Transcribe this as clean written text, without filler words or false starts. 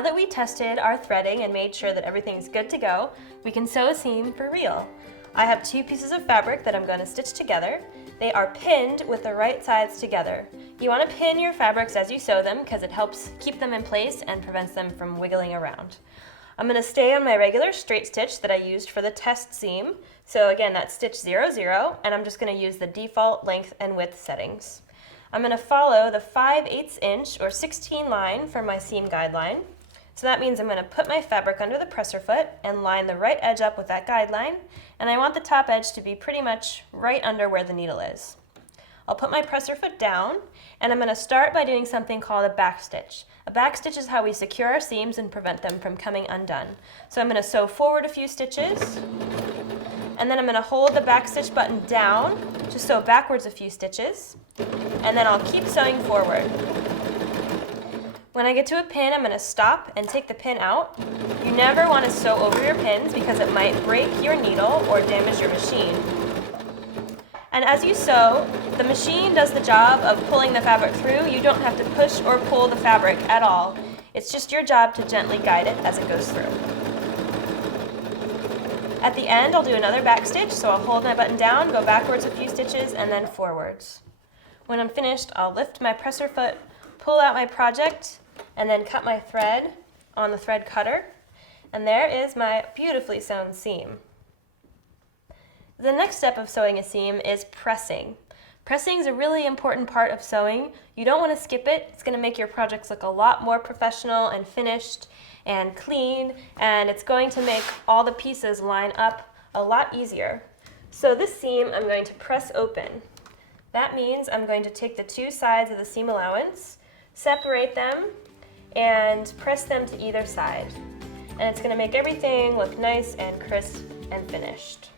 Now that we tested our threading and made sure that everything's good to go, we can sew a seam for real. I have 2 pieces of fabric that I'm going to stitch together. They are pinned with the right sides together. You want to pin your fabrics as you sew them because it helps keep them in place and prevents them from wiggling around. I'm going to stay on my regular straight stitch that I used for the test seam. So again, that's stitch 0, 0, and I'm just going to use the default length and width settings. I'm going to follow the 5/8 inch or 16 line for my seam guideline. So that means I'm going to put my fabric under the presser foot and line the right edge up with that guideline, and I want the top edge to be pretty much right under where the needle is. I'll put my presser foot down, and I'm going to start by doing something called a back stitch. A back stitch is how we secure our seams and prevent them from coming undone. So I'm going to sew forward a few stitches, and then I'm going to hold the back stitch button down to sew backwards a few stitches, and then I'll keep sewing forward. When I get to a pin, I'm going to stop and take the pin out. You never want to sew over your pins because it might break your needle or damage your machine. And as you sew, the machine does the job of pulling the fabric through. You don't have to push or pull the fabric at all. It's just your job to gently guide it as it goes through. At the end, I'll do another back stitch, so I'll hold my button down, go backwards a few stitches, and then forwards. When I'm finished, I'll lift my presser foot, pull out my project, and then cut my thread on the thread cutter. And there is my beautifully sewn seam. The next step of sewing a seam is pressing. Pressing is a really important part of sewing. You don't want to skip it. It's going to make your projects look a lot more professional and finished and clean, and it's going to make all the pieces line up a lot easier. So this seam I'm going to press open. That means I'm going to take the 2 sides of the seam allowance, separate them, and press them to either side. And it's going to make everything look nice and crisp and finished.